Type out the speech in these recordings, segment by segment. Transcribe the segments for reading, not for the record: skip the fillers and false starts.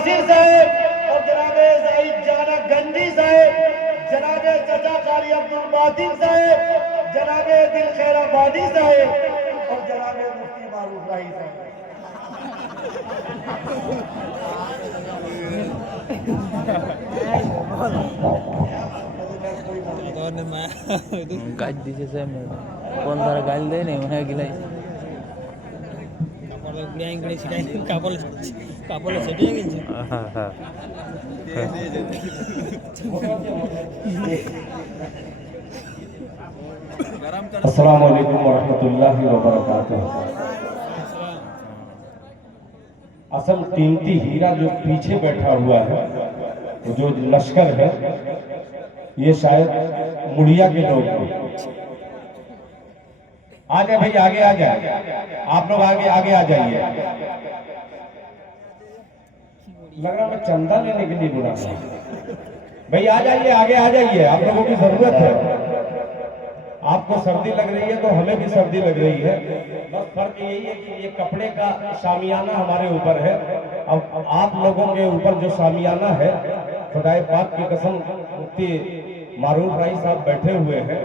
नासिर साहब और जनाबे जाहिद जाना गंजी साहब, जनाबे चाचा कारी अब्दुल बातिन साहब, जनाबे दिल खैराबादी साहब और जनाबे मुफ्ती मारूफ राही साहब। गाज दीजिए सर मैं कौन तारा गाल दे नहीं मैं गिलाई কাপড় গুড়াই গুড়াই ছিটাই কাপড় কাপড় ছিটিয়ে গেছে हाँ हाँ अस्सलाम वालेकुम वरहमतुल्लाहि वबरकातुहू। असल कीमती हीरा जो पीछे बैठा हुआ है, जो लश्कर है, ये शायद मुड़िया के लोग हैं। आ जाए भाई, आगे आ जाए, आप लोग आगे आगे आ जाइए। लग रहा मैं चंदा लेने के लिए बुला रहा हूं। भाई आ जाइए, आगे आ जाइए, आप लोगों की जरूरत है। आपको सर्दी लग रही है तो हमें भी सर्दी लग रही है। बस फर्क यही है कि ये कपड़े का शामियाना हमारे ऊपर है, अब आप लोगों के ऊपर जो शामियाना है, खुदाए पाक की कसम, मुफ्ती मारूफ राही साहब बैठे हुए हैं,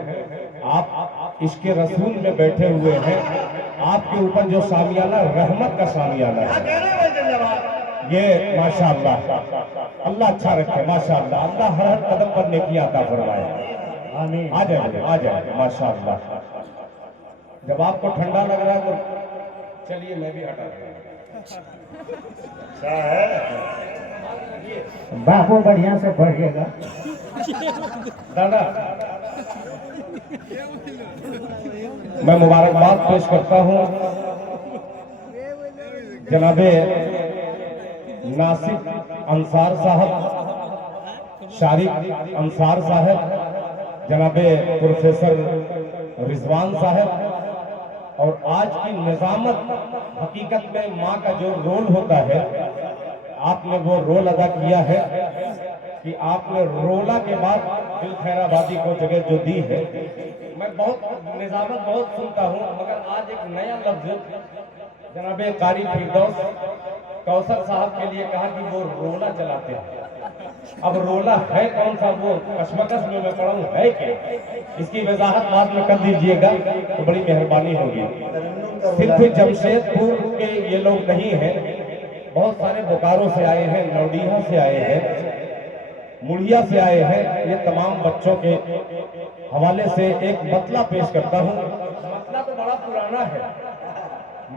आप इसके रसूल में बैठे हुए हैं, आपके ऊपर जो शामियाना रहमत का शामियाना है, ये माशाअल्लाह, अल्लाह अच्छा रखे, माशाअल्लाह, अल्लाह हर हर कदम पर नेकी अता फरमाए। आमीन। आ जाए आ जाए, माशाअल्लाह। जब आपको ठंडा लग रहा है तो चलिए मैं भी हटा दूं। बाबू बढ़िया से पढ़िएगा दादा। मैं मुबारकबाद पेश करता हूं जनाबे नासिर अंसार साहब, शारिक अंसार साहब, जनाबे प्रोफेसर रिजवान साहब। और आज की निजामत हकीकत में माँ का जो रोल होता है, आपने वो रोल अदा किया है कि आपने रोला के बाद दिल खैराबादी को जगह जो दी है। मैं बहुत निजामत बहुत सुनता हूँ, मगर आज एक नया लफ्ज जनाबे कारी फिरदौस कौसर साहब के लिए कहा कि वो रोला चलाते हैं। अब रोला है कौन सा, वो कशमकश में मैं पढ़ा हूँ है क्या, इसकी वजाहत बाद में कर दीजिएगा तो बड़ी मेहरबानी होगी। सिर्फ जमशेदपुर के ये लोग नहीं हैं, बहुत सारे बोकारो से आए हैं, नौडीहा से आए हैं, मुड़िया से आए हैं। ये तमाम बच्चों के हवाले से एक मतला पेश करता हूँ। मतला तो बड़ा पुराना है,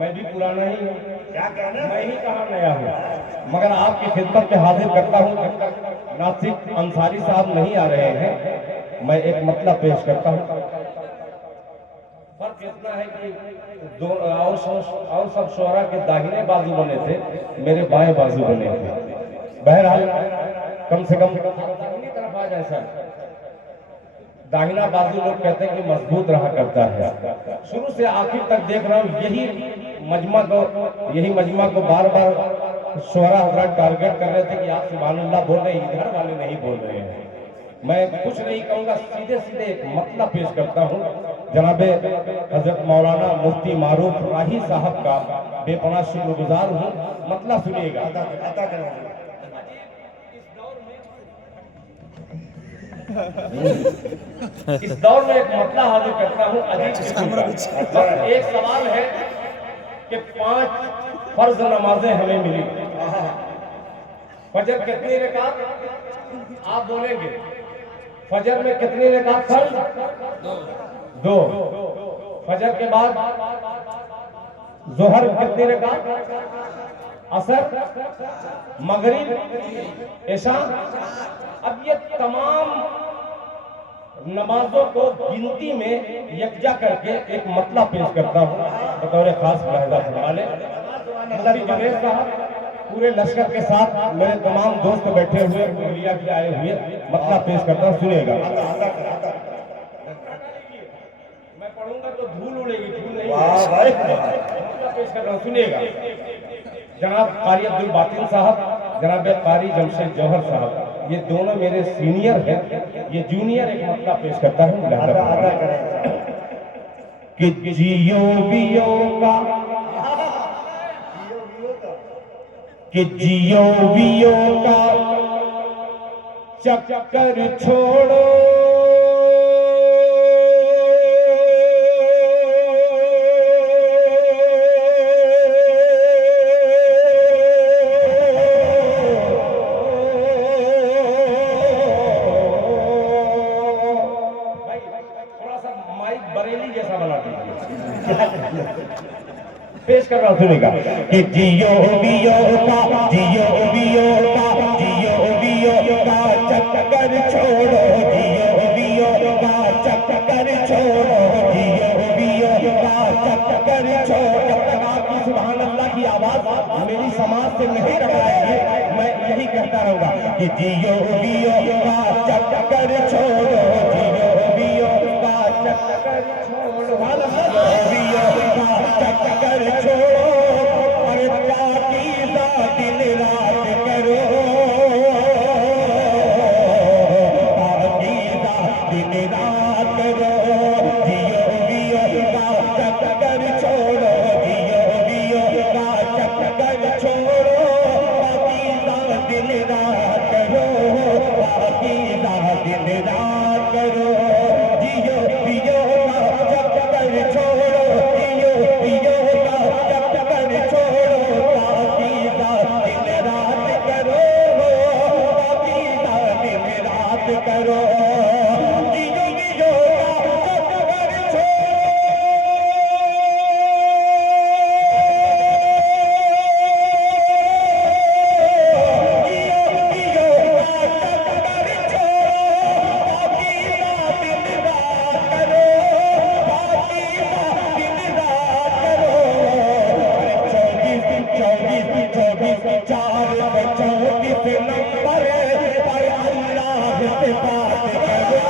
मैं भी पुराना ही हूँ, क्या कहना, मैं ही कहा नया हूँ, मगर आपकी खिदमत में हाजिर करता हूँ। जब तक नासिर अंसारी साहब नहीं आ रहे हैं, मैं एक मतला पेश करता हूँ। फर्क इतना है कि दो और सब शोहरा के दाहिने बाजू बने थे, मेरे बाएं बाजू बने थे। बहरहाल कम से कम दाहिनी तरफ आ जाए सर। दाहिना बाजू लोग कहते हैं कि मजबूत रहा करता है। शुरू से आखिर तक देख रहा हूँ यही मजमा को बार बार शोहरा हजरात टारगेट कर रहे थे कि आप सुभानअल्लाह बोल रहे हैं, इधर वाले नहीं बोल रहे हैं। मैं कुछ नहीं कहूँगा, सीधे सीधे एक मतला पेश करता हूँ। जनाबे हजरत मौलाना मुफ्ती मारूफ राही साहब का बेपनाह शुक्रगुजार हूँ। मतला सुनिएगा। इस दौर में एक मतला हाजिर करता हूँ अजीब किस्म का। एक सवाल है कि 5 फर्ज नमाजें हमें मिली, फजर कितनी रकात आप बोलेंगे? फजर में कितनी रकात फर्ज? 2। फजर के बाद जोहर कितनी रकात? असर, मगरिब, इशा। अब ये तमाम नमाजों को गिनती में यकजा करके एक मतला पेश करता हूँ बतौर खास मुलाहिजा फरमाने। मुफ्ती जुनैद साहब पूरे लश्कर के साथ, मेरे तमाम दोस्त बैठे हुए, मुहलिया के आए हुए, मतला पेश करता हूँ, सुनिएगा। मैं पढ़ूंगा तो धूल उड़ेगी, धूल नहीं। मतला पेश कर रहा हूँ, सुनिएगा। जनाब कारी अब्दुल बातिन साहब, जनाब कारी जमशेद जौहर साहब, ये दोनों मेरे सीनियर हैं। ये जूनियर एक मतला पेश करता है कि जियो बियो का कि जियो वियो का चक्कर छोड़ो, बरेली जैसा बना दीजिए। पेश कर रहा हूं, सुनेगा कि जियो वियो का, जियो वियो का, जियो वियो का चक्कर छोड़ो, जियो वियो का चक्कर छोड़ो, जियो वियो का चक्कर छोड़ो। जब तक आपकी सुभान अल्लाह की आवाज मेरी समाज से नहीं टकराएगी, मैं यही कहता रहूंगा कि जियो वियो का चक्कर छोड़ो, जियो वियो का चक्कर छोड़ो, वियो का चक्कर छोड़ो, और पाकीज़ा दिन रात करो, पाकीज़ा दिन रात करो, जियो वियो का चक्कर छोड़ो, जियो वियो का चक्कर छोड़ो, पाकीज़ा दिन रात करो, पाकीज़ा दिन रात करो, जियो वियो का चक्कर छोड़ो, जियो वियो का चक्कर छोड़ो, पाकीज़ा दिन रात करो, पाकीज़ा दिन रात करो, जियो वियो का चक्कर छोड़ो, जियो वियो का चक्कर छोड़ो, पाकीज़ा दिन रात करो, पाकीज़ा दिन रात करो। अरे 24 4 34 नंबर पर अल्लाह से बात करो।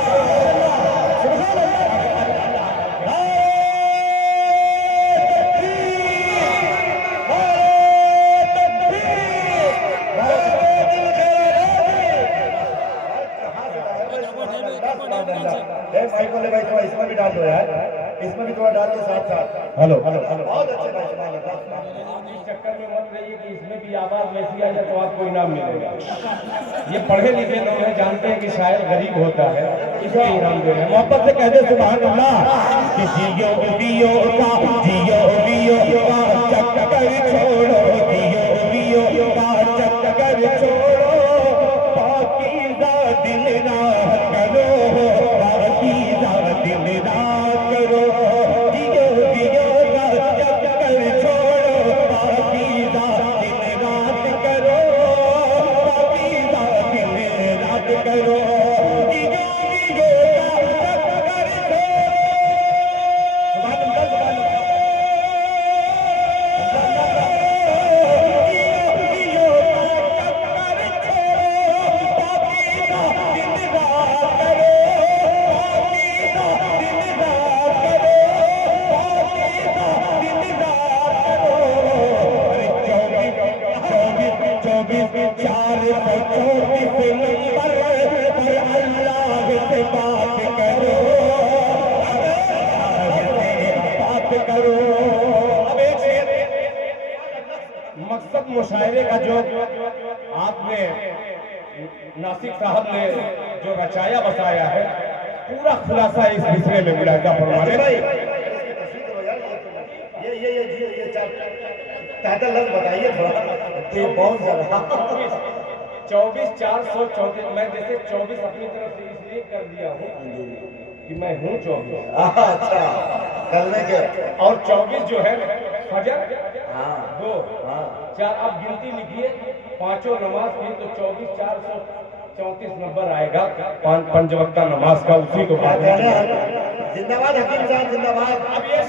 सुभान भाई थोड़ा इसमें भी डाल दो यार, इसमें भी थोड़ा डाल के साथ साथ। हेलो बहुत अच्छे भाई, सुभान अल्लाह। इस चक्कर में मत रहिए कि इसमें भी आवाज वैसी आ जाए तो आपको इनाम मिलेगा। ये पढ़े लिखे लोग हैं, जानते हैं कि शायर गरीब होता है, इसलिए इनाम दे रहे हैं। मोहब्बत से कहते सुभान अल्लाह कि जियो वियो का, जियो वियो का चक्कर छोड़ो, जियो वियो का चक्कर छोड़ो, पाकीज़ा दिन रात करो, पाकीज़ा दिन रात करो, जियो वियो का चक्कर छोड़ो, पाकीज़ा दिन रात करो, पाकीज़ा दिन रात करो, जियो वियो का चक्कर छोड़ो। सुभान अल्लाह, सुभान अल्लाह। जियो वियो का चक्कर छोड़ो, पाकीज़ा दिन रात करो, पाकीज़ा दिन रात करो, पाकीज़ा दिन रात करो। अरे 24 4 34 नंबर पर अल्लाह से बात करो, अल्लाह से बात करो। अब एक शेर, मकसद मुशायरे का जो आपने नासिक साहब ने जो रचाया बताया है, पूरा खुलासा इस मिसरे में मुलाहिजा फरमाने। भाई इसकी तस्वीर करो यार, ये चार टाइटल लफ्ज बताइए थोड़ा, ये बहुत ज्यादा। 24 434, मैं जैसे 24 अपनी तरफ से इसलिए कर दिया हूँ कि मैं हूँ 24, अच्छा कलमे के, और 24 जो है फजर हाँ 2 हाँ 4, अब गिनती लिखिए, पांचों नमाज की तो 24 434 नंबर आएगा, पंज वक्ता नमाज का, उसी को बात है। जिंदाबाद हकीम साहब, जिंदाबाद। अब ये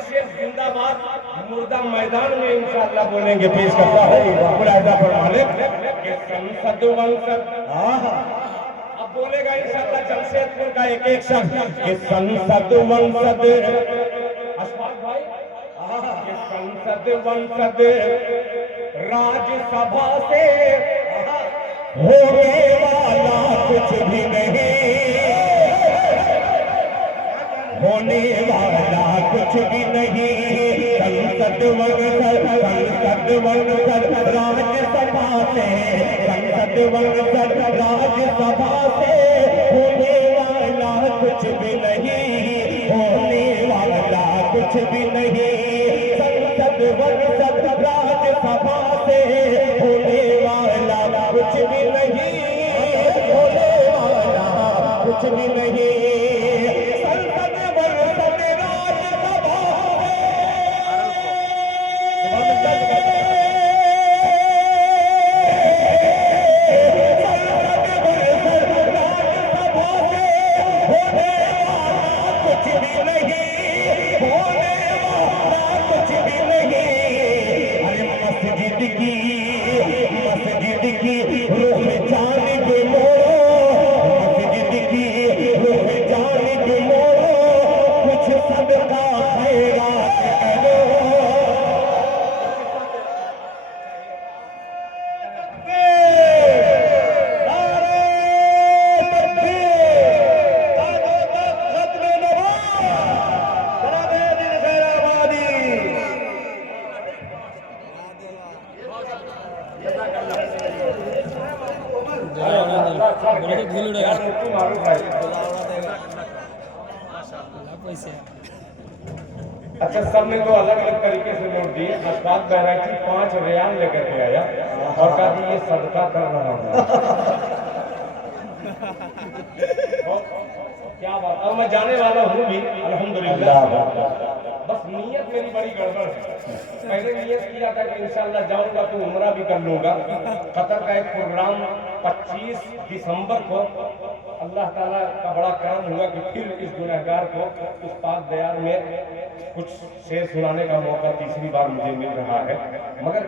शेर जिंदाबाद मुर्दा मैदान में इंशाअल्लाह बोलेंगे, पेश करता हूँ मुलाहिजा फरमाने कि संसद वंसद। अब बोलेगा इंशाअल्लाह जमशेदपुर का एक एक शख्स कि संसद वंसद, अशफाक भाई कि संसद वंसद राज्यसभा से होने वाला कुछ भी नहीं, होने वाला कुछ भी नहीं। संसद वंसद राज्यसभा से, संसद वंसद राज्यसभा से होने वाला कुछ भी नहीं, होने वाला कुछ भी नहीं। संसद वंसद राज्यसभा से होने वाला कुछ भी नहीं, होने वाला कुछ भी नहीं। संसद वंसद राज्यसभा मस्जिद की रूह में जाने के मोड़ो, मस्जिद की रूह में जाने के मोड़ो, कुछ सदका खैरात करो। बोले तो धूल उड़ेगा पैसे। अच्छा, सबने तो अलग अलग तरीके से नोट दिए। अशफाक बैरागी 5 रियाल लेकर के आया और कहा कि ये सदका कर रहा हूँ। क्या बात, और मैं जाने वाला हूँ भी अल्हम्दुलिल्लाह। बस नीयत मेरी बड़ी गड़बड़ है। पहले नियत किया था कि इंशाल्लाह जाऊंगा तो उम्रा भी कर लूंगा। कतर का एक प्रोग्राम 25 दिसंबर को अल्लाह ताला का बड़ा काम हुआ कि फिर इस गुनहगार को उस पाक दयार में कुछ शेर सुनाने का मौका तीसरी बार मुझे मिल रहा है। मगर